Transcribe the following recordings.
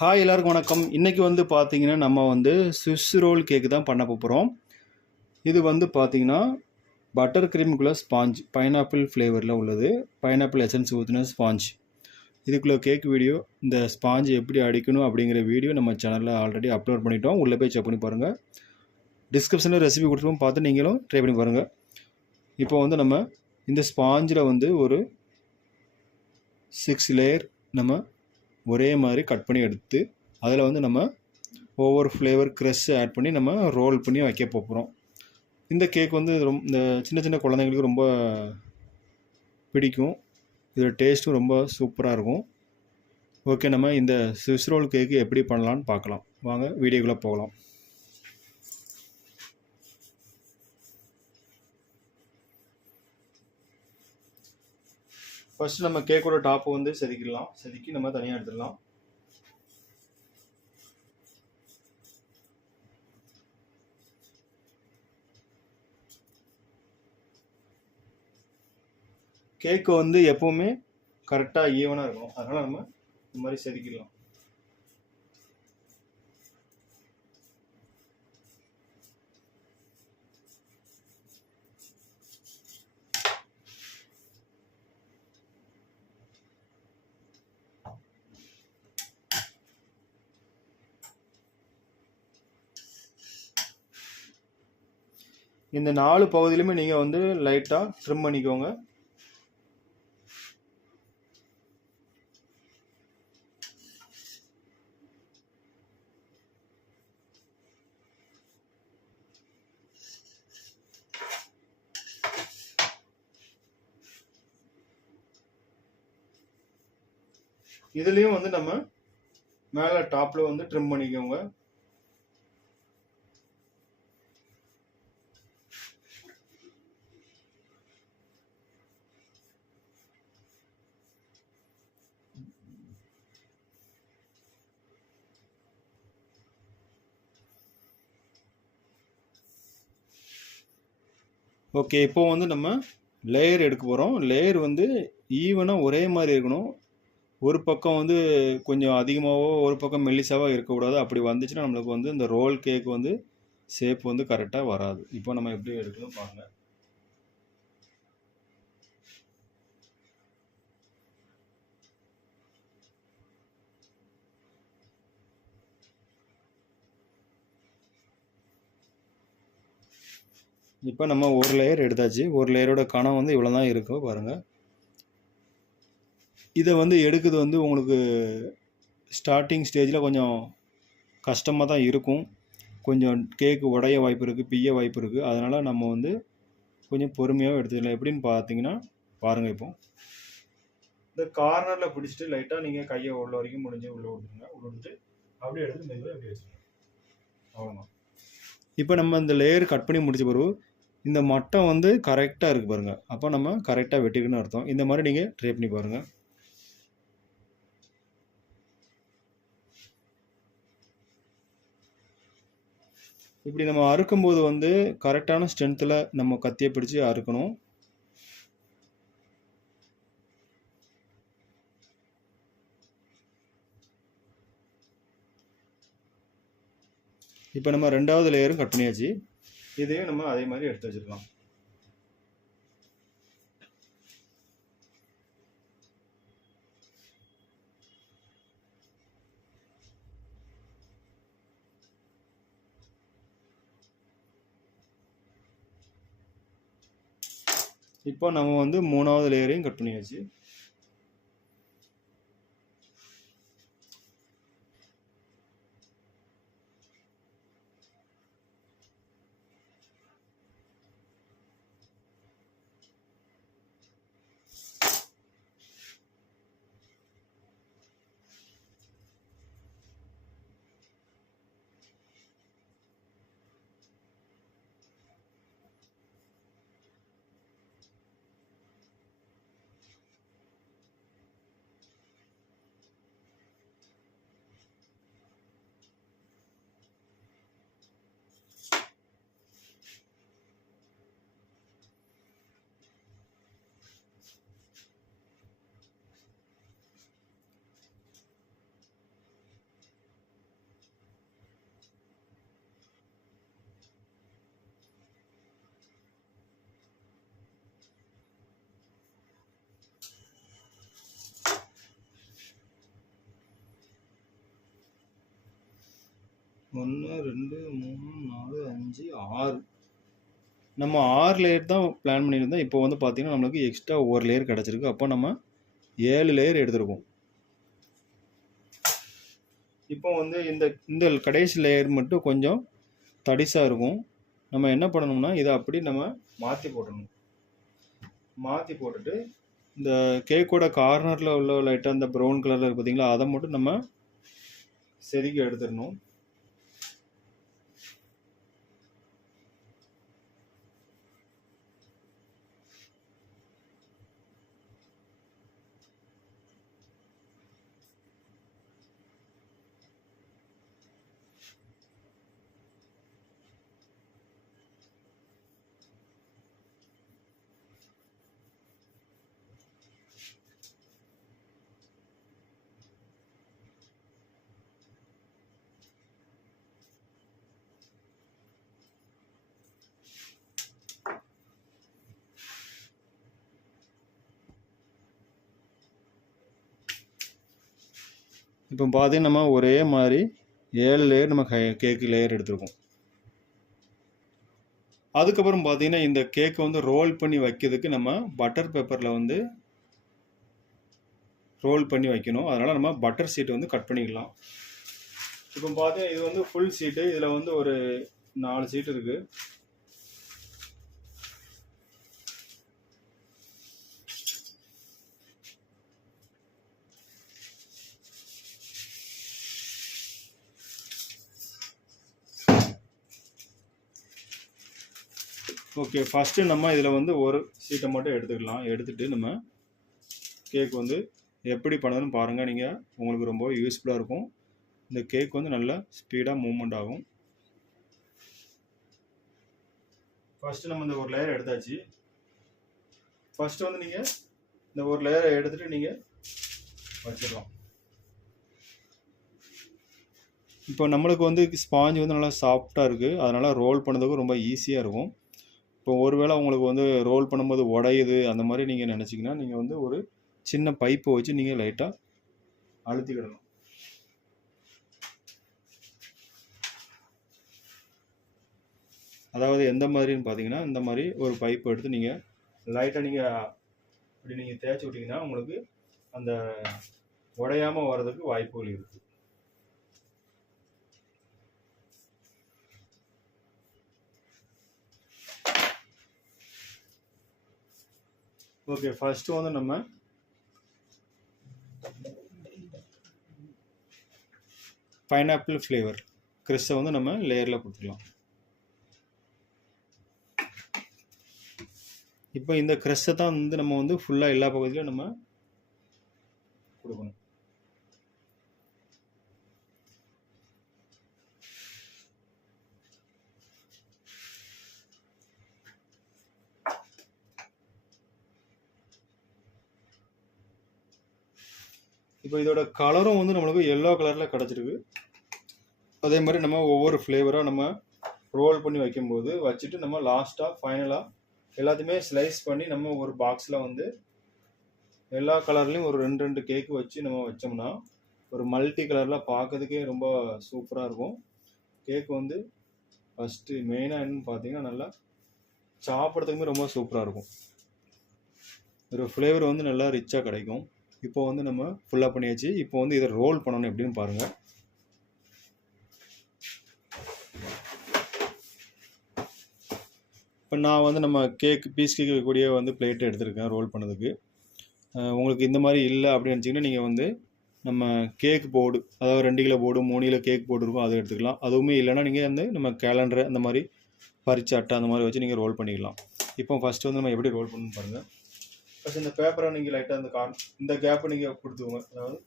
Hi எல்லாருக்கும் வணக்கம். இன்றைக்கி வந்து பார்த்தீங்கன்னா நம்ம வந்து சுவிஸ் ரோல் கேக்கு தான் பண்ண போகிறோம் இது வந்து பார்த்தீங்கன்னா பட்டர் க்ரீமுக்குள்ளே ஸ்பாஞ்ச் பைனாப்பிள் ஃப்ளேவரில் உள்ளது. பைனாப்பிள் எசன்ஸ் ஊற்றின ஸ்பாஞ்ச் இதுக்குள்ளே கேக் வீடியோ இந்த ஸ்பாஞ்ச் எப்படி அடிக்கணும் அப்படிங்கிற வீடியோ நம்ம சேனலில் ஆல்ரெடி அப்லோட் பண்ணிட்டோம். உள்ளே போய் செக் பண்ணி பாருங்கள் டிஸ்கிரிப்ஷனில் ரெசிபி கொடுத்துருவோம். பார்த்து நீங்களும் ட்ரை பண்ணி பாருங்கள் இப்போ வந்து நம்ம இந்த ஸ்பாஞ்சில் வந்து ஒரு சிக்ஸ் லேயர் நம்ம ஒரே மாதிரி கட் பண்ணி எடுத்து அதில் வந்து நம்ம ஒவ்வொரு ஃப்ளேவர் க்ரெஷ் ஆட் பண்ணி நம்ம ரோல் பண்ணி வைக்க போகிறோம் இந்த கேக் வந்து ரொம்ப இந்த சின்ன சின்ன குழந்தைங்களுக்கு ரொம்ப பிடிக்கும். இதோட டேஸ்ட்டும் ரொம்ப சூப்பராக இருக்கும். ஓகே நம்ம இந்த ஸ்விஸ் ரோல் கேக்கு எப்படி பண்ணலான்னு பார்க்கலாம். வாங்க வீடியோக்குள்ளே போகலாம். ஃபர்ஸ்ட் நம்ம கேக்கோட டாப்பை வந்து செதுக்கிடலாம். செதுக்கி நம்ம தனியாக எடுத்துடலாம். கேக்கு வந்து எப்பவுமே கரெக்டாக ஈவனாக இருக்கும் அதனால் நம்ம இந்த மாதிரி செதுக்கிடலாம். இந்த நாலு பகுதியிலுமே நீங்கள் வந்து லைட்டாக ட்ரிம் பண்ணிக்கோங்க. இதுலேயும் வந்து நம்ம மேலே டாப்பில் வந்து ட்ரிம் பண்ணிக்கோங்க. ஓகே இப்போ வந்து நம்ம லேயர் எடுக்க போகிறோம் லேயர் வந்து ஈவனாக ஒரே மாதிரி இருக்கணும். ஒரு பக்கம் வந்து கொஞ்சம் அதிகமாகவோ ஒரு பக்கம் மெல்லிசாவோ இருக்கக்கூடாது. அப்படி வந்துச்சுன்னா நம்மளுக்கு வந்து இந்த ரோல் கேக் வந்து ஷேப் வந்து கரெக்டாக வராது. இப்போ நம்ம எப்படி எடுக்கணும் பாருங்கள் இப்போ நம்ம ஒரு லேயர் எடுத்தாச்சு. ஒரு லேயரோட கணம் வந்து இவ்வளோ தான் இருக்கும் பாருங்கள் இதை வந்து எடுக்கிறது வந்து உங்களுக்கு ஸ்டார்டிங் ஸ்டேஜில் கொஞ்சம் கஷ்டமாக தான் இருக்கும். கொஞ்சம் கேக்கு உடைய வாய்ப்பு இருக்குது பிய்ய வாய்ப்பு இருக்குது அதனால் நம்ம வந்து கொஞ்சம் பொறுமையாக எடுத்துக்கலாம். எப்படின்னு பார்த்தீங்கன்னா பாருங்கள் இப்போ. இந்த கார்னரில் பிடிச்சிட்டு லைட்டாக நீங்கள் கையை உள்ள வரைக்கும் முடிஞ்சு உள்ளே விட்டுருங்க. உள்ள விட்டுட்டு அப்படியே எடுத்து மெதுவாக அப்படியே வச்சுருங்க அவ்வளோதான் இப்போ நம்ம இந்த லேயர் கட் பண்ணி முடிச்ச பிறகு இந்த மட்டம் வந்து கரெக்டாக இருக்குது பாருங்கள் அப்போ நம்ம கரெக்டாக வெட்டிக்கணும்னு அர்த்தம். இந்த மாதிரி நீங்கள் ட்ரை பண்ணி பாருங்கள் இப்படி நம்ம அறுக்கும்போது வந்து கரெக்டான ஸ்ட்ரென்த்தில் நம்ம கத்தியை பிடிச்சி அறுக்கணும். இப்போ நம்ம ரெண்டாவது லேயரும் கட் பண்ணியாச்சு. இதையும் நம்ம அதே மாதிரி எடுத்து வச்சிருக்கலாம். இப்போ நம்ம வந்து மூணாவது லேயரையும் கட் பண்ணியாச்சு. ஒன்று ரெண்டு மூணு நாலு அஞ்சு ஆறு. நம்ம ஆறு லேயர் தான் பிளான் பண்ணியிருந்தோம். இப்போ வந்து பார்த்திங்கன்னா நம்மளுக்கு எக்ஸ்ட்ரா ஒரு லேயர் கிடச்சிருக்கு. அப்போ நம்ம ஏழு லேயர் எடுத்திருக்கோம். இப்போ வந்து இந்த இந்த கடைசி லேயர் மட்டும் கொஞ்சம் தடிசாக இருக்கும். நம்ம என்ன பண்ணணும்னா இதை அப்படி நம்ம மாற்றி போடணும் மாற்றி போட்டுட்டு இந்த கேக்கோட கார்னரில் உள்ள லைட்டாக அந்த ப்ரௌன் கலரில் இருக்கு பார்த்தீங்களா அதை மட்டும் நம்ம செதுக்கி எடுத்துடணும். இப்போ பார்த்தீங்கன்னா நம்ம ஒரே மாதிரி ஏழு லேயர் நம்ம கேக்கு லேயர் எடுத்திருக்கோம். அதுக்கப்புறம் பார்த்தீங்கன்னா இந்த கேக்கை வந்து ரோல் பண்ணி வைக்கிறதுக்கு நம்ம பட்டர் பேப்பரில் வந்து ரோல் பண்ணி வைக்கணும். அதனால் நம்ம பட்டர் சீட்டை வந்து கட் பண்ணிக்கலாம். இப்போ பார்த்தீங்கன்னா இது வந்து ஃபுல் சீட்டு இதில் வந்து ஒரு நாலு சீட்டு இருக்குது ஓகே ஃபஸ்ட்டு நம்ம இதில் வந்து ஒரு சீட்டை மட்டும் எடுத்துக்கலாம். எடுத்துகிட்டு நம்ம கேக் வந்து எப்படி பண்ணுதுன்னு பாருங்கள் நீங்கள் உங்களுக்கு ரொம்ப யூஸ்ஃபுல்லாக இருக்கும். இந்த கேக் வந்து நல்லா ஸ்பீடாக மூவ்மெண்ட் ஆகும். ஃபஸ்ட்டு நம்ம இந்த ஒரு லேயர் எடுத்தாச்சு. ஃபஸ்ட்டு வந்து நீங்கள் இந்த ஒரு லேயரை எடுத்துகிட்டு நீங்கள் வச்சிடலாம். இப்போ நம்மளுக்கு வந்து ஸ்பாஞ்ச் வந்து நல்லா சாஃப்டாக இருக்குது அதனால் ரோல் பண்ணதுக்கு ரொம்ப ஈஸியாக இருக்கும். இப்போ ஒருவேளை உங்களுக்கு வந்து ரோல் பண்ணும்போது உடையுது அந்த மாதிரி நீங்கள் நினச்சிங்கன்னா நீங்கள் வந்து ஒரு சின்ன பைப்பை வச்சு நீங்கள் லைட்டாக அழுத்திக்கிடணும். அதாவது எந்த மாதிரின்னு பார்த்தீங்கன்னா இந்த மாதிரி ஒரு பைப் எடுத்து நீங்கள் லைட்டாக நீங்கள் இப்படி நீங்கள் தேய்ச்சி விட்டிங்கன்னா உங்களுக்கு அந்த உடையாமல் வர்றதுக்கு வாய்ப்புகள் இருக்குது ஓகே ஃபர்ஸ்ட் வந்து நம்ம பைனாப்பிள் ஃப்ளேவர் கிறிஸ்டை வந்து நம்ம லேயரில் கொடுத்துக்கலாம். இப்போ இந்த கிறிஸ்டை தான் வந்து நம்ம வந்து ஃபுல்லாக எல்லா பகுதியிலும் நம்ம கொடுக்கணும். இப்போ இதோட கலரும் வந்து நம்மளுக்கு எல்லோ கலரில் கிடச்சிருக்கு. அதே மாதிரி நம்ம ஒவ்வொரு ஃப்ளேவராக நம்ம ரோல் பண்ணி வைக்கும்போது வச்சுட்டு நம்ம லாஸ்ட்டாக ஃபைனலாக எல்லாத்தையுமே ஸ்லைஸ் பண்ணி நம்ம ஒரு பாக்ஸில் வந்து எல்லா கலர்லேயும் ஒரு ரெண்டு ரெண்டு கேக்கு வச்சு நம்ம வச்சோம்னா ஒரு மல்டி கலரில் பார்க்கறதுக்கே ரொம்ப சூப்பராக இருக்கும். கேக் வந்து ஃபஸ்ட்டு மெயினாக என்னன்னு பார்த்தீங்கன்னா நல்லா சாப்பிட்றதுக்குமே ரொம்ப சூப்பராக இருக்கும். ஒரு ஃப்ளேவர் வந்து நல்லா ரிச்சாக கிடைக்கும். இப்போ வந்து நம்ம ஃபுல்லாக பண்ணியாச்சு. இப்போ வந்து இதை ரோல் பண்ணணும் எப்படின்னு பாருங்கள் இப்போ நான் வந்து நம்ம கேக் பீஸ் கேக் வைக்கக்கூடிய வந்து பிளேட் எடுத்திருக்கேன் ரோல் பண்ணதுக்கு. உங்களுக்கு இந்த மாதிரி இல்லை அப்படின்னு நினச்சிங்கன்னா நீங்கள் வந்து நம்ம கேக் போர்டு அதாவது ரெண்டு கிலோ போர்டு மூணு கிலோ கேக் போர்டு இருக்கும் அதை எடுத்துக்கலாம். அதுவுமே இல்லைன்னா நீங்கள் வந்து நம்ம கேலண்டர் அந்த மாதிரி பறிச்சு அட்டை அந்த மாதிரி வச்சு நீங்கள் ரோல் பண்ணிக்கலாம். இப்போ ஃபஸ்ட்டு வந்து நம்ம எப்படி ரோல் பண்ணணும்னு பாருங்கள் ஃபஸ்ட் இந்த பேப்பரை நீங்கள் லைட்டாக அந்த கான் இந்த கேப்பை நீங்கள் கொடுத்துக்கோங்க. அதாவது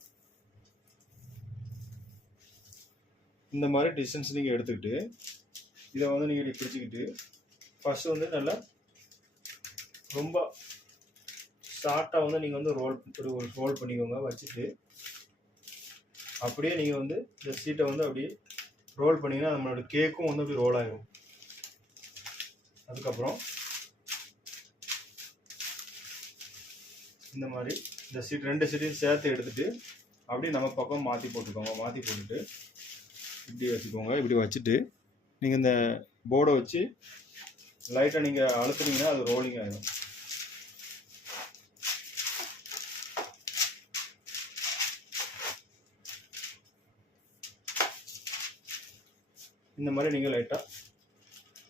இந்த மாதிரி டிஸ்டன்ஸ் நீங்கள் எடுத்துக்கிட்டு இதை வந்து நீங்கள் இப்படி பிடிச்சிக்கிட்டு ஃபஸ்ட்டு வந்து நல்லா ரொம்ப ஷார்ட்டாக வந்து நீங்கள் வந்து ரோல் ஒரு ரோல் பண்ணிக்கோங்க வச்சுட்டு அப்படியே நீங்கள் வந்து இந்த சீட்டை வந்து அப்படியே ரோல் பண்ணிங்கன்னா நம்மளோட கேக்கும் வந்து அப்படி ரோல் ஆகிடும் அதுக்கப்புறம் இந்த மாதிரி இந்த சீட் ரெண்டு சீட்டையும் சேர்த்து எடுத்துகிட்டு அப்படியே நம்ம பக்கம் மாற்றி போட்டுக்கோங்க மாற்றி போட்டுட்டு இப்படி வச்சுக்கோங்க இப்படி வச்சுட்டு நீங்கள் இந்த போர்டை வச்சு லைட்டாக நீங்கள் அழுத்துனீங்கன்னா அது ரோலிங் ஆகிடும் இந்த மாதிரி நீங்கள் லைட்டாக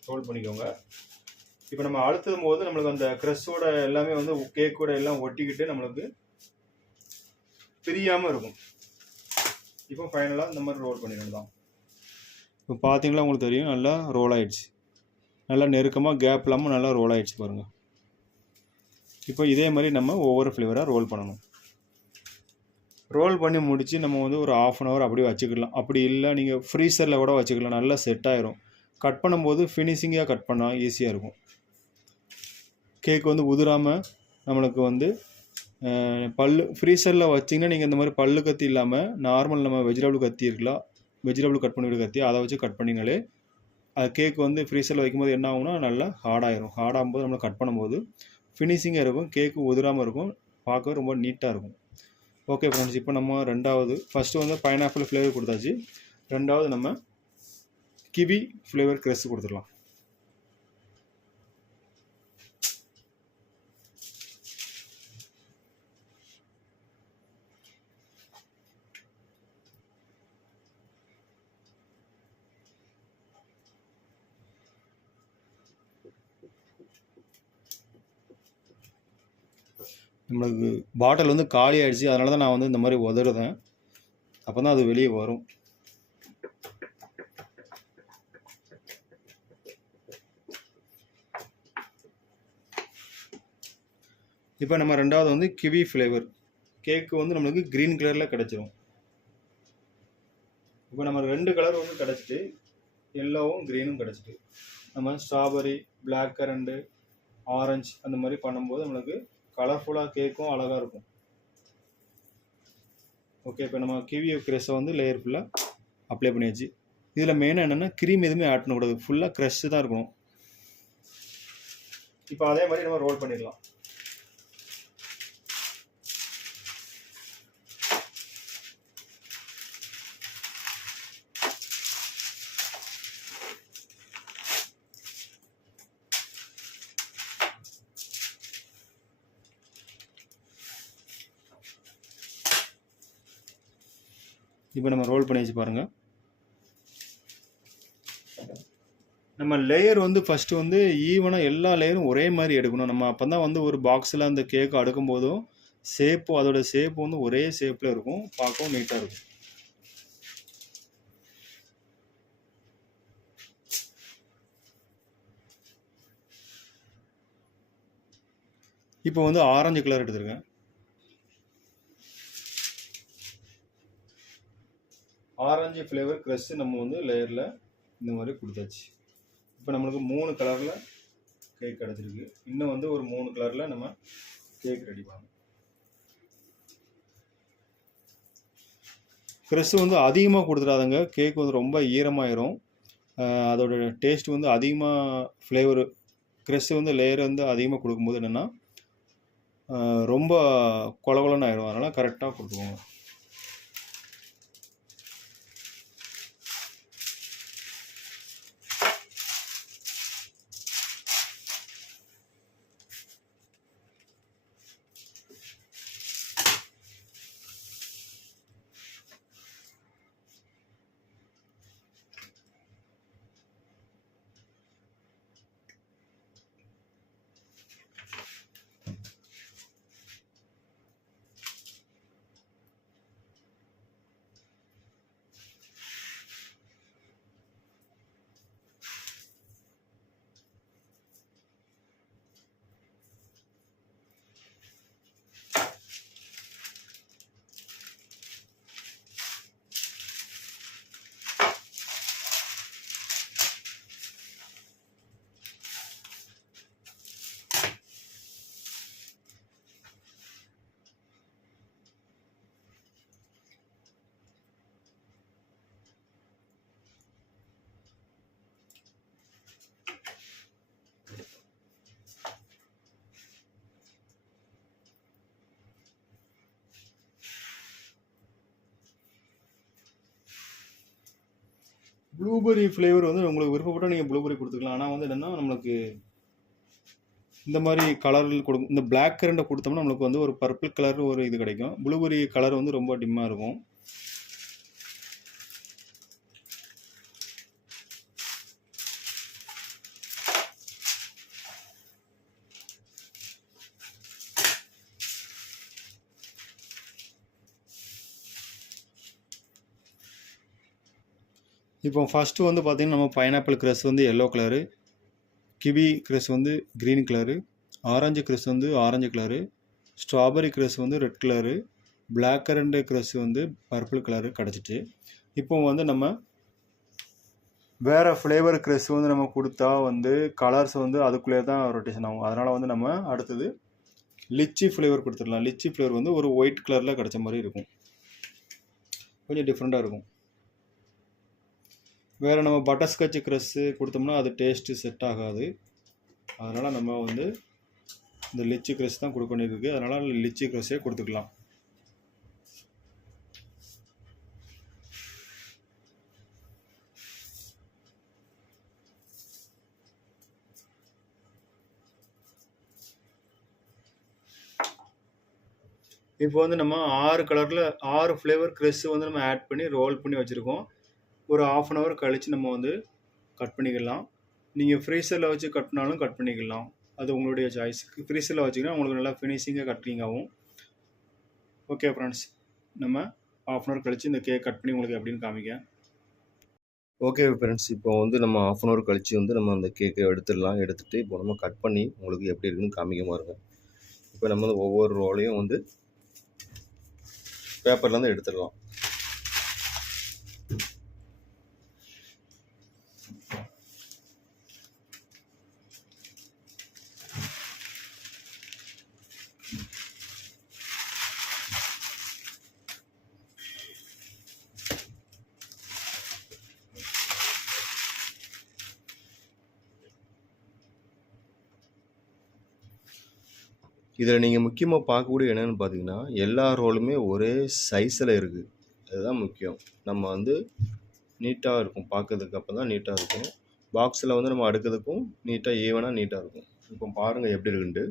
ரோல் பண்ணிக்கோங்க. இப்போ நம்ம அழுத்தும் போது நம்மளுக்கு அந்த க்ரெஸ்ஸோட எல்லாமே வந்து கேக்கோட எல்லாம் ஒட்டிக்கிட்டு நம்மளுக்கு பிரியாமல் இருக்கும். இப்போ ஃபைனலாக இந்த மாதிரி ரோல் பண்ணிடணும் தான். இப்போ பார்த்தீங்களா உங்களுக்கு தெரியும் நல்லா ரோல் ஆயிடுச்சு. நல்லா நெருக்கமாக கேப் இல்லாமல் நல்லா ரோல் ஆயிடுச்சு பாருங்கள் இப்போ இதே மாதிரி நம்ம ஒவ்வொரு ஃப்ளேவராக ரோல் பண்ணணும். ரோல் பண்ணி முடித்து நம்ம வந்து ஒரு ஆஃப் அன் ஹவர் அப்படியே வச்சுக்கலாம். அப்படி இல்லை நீங்கள் ஃப்ரீசரில் கூட வச்சுக்கலாம். நல்லா செட் ஆயிரும். கட் பண்ணும்போது ஃபினிஷிங்காக கட் பண்ணால் ஈஸியாக இருக்கும். கேக் வந்து உதிராமல் நம்மளுக்கு வந்து பல்லு ஃப்ரீசரில் வச்சிங்கன்னா நீங்கள் இந்த மாதிரி பல்லு கத்தி இல்லாமல் நார்மல் நம்ம வெஜிடபிள் கத்தி இருக்கலாம். வெஜிடபிள் கட் பண்ணி கத்தி அதை வச்சு கட் பண்ணினாலே அது கேக் வந்து ஃப்ரீசரில் வைக்கும்போது என்ன ஆகும்னா நல்லா ஹார்டாயிரும் ஹார்டாகும்போது நம்மளை கட் பண்ணும்போது ஃபினிஷிங்காக இருக்கும் கேக்கு உதிராமல் இருக்கும் பார்க்க ரொம்ப நீட்டாக இருக்கும். ஓகே ஃப்ரெண்ட்ஸ் இப்போ நம்ம ரெண்டாவது ஃபஸ்ட்டு வந்து பைனாப்பிள் ஃப்ளேவர் கொடுத்தாச்சு. ரெண்டாவது நம்ம கிவி ஃப்ளேவர் க்ரெஸ் கொடுத்துடலாம். நம்மளுக்கு பாட்டில் வந்து காலி ஆயிடுச்சு அதனால தான் நான் வந்து இந்த மாதிரி உதறுதேன் அப்போ தான் அது வெளியே வரும். இப்போ நம்ம ரெண்டாவது வந்து கிவி ஃப்ளேவர் கேக்கு வந்து நம்மளுக்கு க்ரீன் கலரில் கிடச்சிரும். இப்போ நம்ம ரெண்டு கலர் வந்து கிடச்சிட்டு எல்லோவும் க்ரீனும் கிடச்சிட்டு. நம்ம ஸ்ட்ராபெரி பிளாக் கரண்டு ஆரஞ்சு அந்த மாதிரி பண்ணும்போது நம்மளுக்கு கலர்ஃபுல்லாக கேக்கும் அழகாக இருக்கும். ஓகே இப்போ நம்ம கிவி க்ரெஸ்ஸை வந்து லேயர் ஃபுல்லாக அப்ளை பண்ணியாச்சு. இதில் மெயினாக என்னென்னா க்ரீம் எதுவுமே ஆட்டணும் கூடாது ஃபுல்லாக க்ரஷ் தான் இருக்கணும். இப்போ அதே மாதிரி நம்ம ரோல் பண்ணிடலாம். இப்போ நம்ம ரோல் பண்ணி வச்சு பாருங்கள் நம்ம லேயர் வந்து ஃபஸ்ட்டு வந்து ஈவனாக எல்லா லேயரும் ஒரே மாதிரி எடுக்கணும். நம்ம அப்போ தான் வந்து ஒரு பாக்ஸில் அந்த கேக்கு அடுக்கும் போதும் ஷேப்பு அதோட ஷேப் வந்து ஒரே ஷேப்பில் இருக்கும். பார்க்கவும் நீட்டாக இருக்கும். இப்போ வந்து ஆரஞ்சு கலர் எடுத்திருக்கேன். ஆரஞ்சு ஃப்ளேவர் க்ரஷ்ஷு நம்ம வந்து லேயரில் இந்த மாதிரி கொடுத்தாச்சு. இப்போ நம்மளுக்கு மூணு கலரில் கேக் கிடச்சிருக்கு. இன்னும் வந்து ஒரு மூணு கலரில் நம்ம கேக் ரெடி பண்ணணும் க்ரஷ் வந்து அதிகமாக கொடுத்துடாதங்க. கேக் வந்து ரொம்ப ஈரமாயிரும். அதோட டேஸ்ட் வந்து அதிகமாக ஃப்ளேவர் க்ரெஷ் வந்து லேயர் வந்து அதிகமாக கொடுக்கும்போது என்னென்னா ரொம்ப கொலகொலன்னு ஆயிடும் அதனால் கரெக்டாக கொடுத்துக்கோங்க. ப்ளூபெரி ஃப்ளேவர் வந்து உங்களுக்கு விருப்பப்பட்டால் நீங்கள் ப்ளூபெரி கொடுத்துக்கலாம். ஆனால் வந்து என்னென்னா நம்மளுக்கு இந்த மாதிரி கலரில் கொடு இந்த பிளாக் கரண்டை கொடுத்தோம்னா நம்மளுக்கு வந்து ஒரு பர்பிள் கலர் ஒரு இது கிடைக்கும். ப்ளூபெரி கலர் வந்து ரொம்ப டிம்மாக இருக்கும். இப்போ ஃபஸ்ட்டு வந்து பார்த்திங்கன்னா நம்ம பைனாப்பிள் க்ரஸ் வந்து எல்லோ கலரு கிவி க்ரெஸ் வந்து க்ரீன் கலரு ஆரஞ்சு க்ரெஸ் வந்து ஆரஞ்சு கலரு ஸ்ட்ராபெரி க்ரெஸ் வந்து red colour black currant crush வந்து பர்பிள் கலரு கிடச்சிட்டு இப்போ வந்து நம்ம வேறு ஃப்ளேவர் க்ரெஸ் வந்து நம்ம கொடுத்தா வந்து கலர்ஸ் வந்து அதுக்குள்ளே தான் ரொட்டேஷன் ஆகும். அதனால் வந்து நம்ம அடுத்தது லிச்சி ஃப்ளேவர் கொடுத்துடலாம். லிச்சி ஃப்ளேவர் வந்து ஒரு ஒயிட் கலரில் கிடச்ச மாதிரி இருக்கும். கொஞ்சம் டிஃப்ரெண்ட்டாக இருக்கும். வேறு நம்ம பட்டர்ஸ்காட்ச் க்ரஸ்ஸு கொடுத்தோம்னா அது டேஸ்ட்டு செட் ஆகாது. அதனால் நம்ம வந்து இந்த லிச்சி க்ரஸ் தான் கொடுக்க வேண்டியது அதனால் லிச்சி க்ரஸ்ஸே கொடுத்துக்கலாம். இப்போ வந்து நம்ம ஆறு கலரில் ஆறு ஃப்ளேவர் க்ரெஸ்ஸு வந்து நம்ம ஆட் பண்ணி ரோல் பண்ணி வச்சுருக்கோம். ஒரு ஆஃப் அன் ஹவர் கழித்து நம்ம வந்து கட் பண்ணிக்கலாம். நீங்கள் ஃப்ரீசரில் வச்சு கட்டினாலும் கட் பண்ணிக்கலாம். அது உங்களுடைய சாய்ஸ் ஃப்ரீசரில் வச்சிங்கன்னா உங்களுக்கு நல்லா ஃபினிஷிங்காக கட்டிங் ஆகும். ஓகே ஃப்ரெண்ட்ஸ் நம்ம ஆஃப் அன் ஹவர் கழித்து இந்த கேக் கட் பண்ணி உங்களுக்கு எப்படின்னு காமிக்க ஓகே ஃப்ரெண்ட்ஸ் இப்போ வந்து நம்ம ஆஃப் அன் ஹவர் கழித்து வந்து நம்ம அந்த கேக்கை எடுத்துடலாம். எடுத்துகிட்டு இப்போ நம்ம கட் பண்ணி உங்களுக்கு எப்படி இருக்குன்னு காமிக்க பாருங்க. இப்போ நம்ம வந்து ஒவ்வொரு ரோலையும் வந்து பேப்பர்லேருந்து எடுத்துடலாம். இதில் நீங்கள் முக்கியமாக பார்க்கக்கூடிய என்னென்னு பார்த்தீங்கன்னா எல்லா ரோலுமே ஒரே சைஸில் இருக்குது அதுதான் முக்கியம். நம்ம வந்து நீட்டாக இருக்கும். பார்க்கறதுக்கு அப்போ தான் நீட்டாக இருக்கும். பாக்ஸில் வந்து நம்ம அடுக்கிறதுக்கும் நீட்டாக ஈவனாக நீட்டாக இருக்கும். இப்போ பாருங்கள் எப்படி இருக்குன்ட்டு.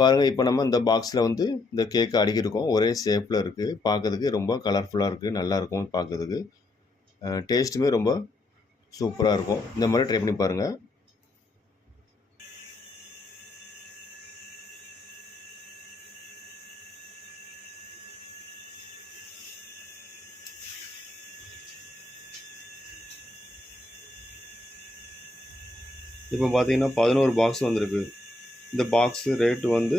பாருங்கள் இப்போ நம்ம இந்த பாக்ஸில் வந்து இந்த கேக்கை அடுக்கியிருக்கோம் ஒரே ஷேப்பில் இருக்குது பார்க்கறதுக்கு ரொம்ப கலர்ஃபுல்லாக இருக்குது நல்லாயிருக்கும் பார்க்கறதுக்கு டேஸ்ட்டுமே ரொம்ப சூப்பராக இருக்கும். இந்த மாதிரி ட்ரை பண்ணி பாருங்கள் இப்போ பார்த்தீங்கன்னா பதினோரு பாக்ஸ் வந்திருக்கு. இந்த பாக்ஸு ரேட்டு வந்து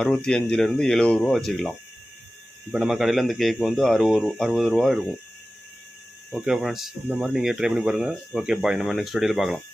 அறுபத்தி அஞ்சுலேருந்து எழுபது ரூபா வச்சுக்கலாம். இப்போ நம்ம கடையில் இந்த கேக் வந்து அறுபது ரூ அறுபது ரூபா இருக்கும். ஓகே ஃப்ரெண்ட்ஸ் இந்த மாதிரி நீங்கள் ட்ரை பண்ணி பாருங்கள் ஓகே பாய் நம்ம நெக்ஸ்ட் வீடியோவில் பார்க்கலாம்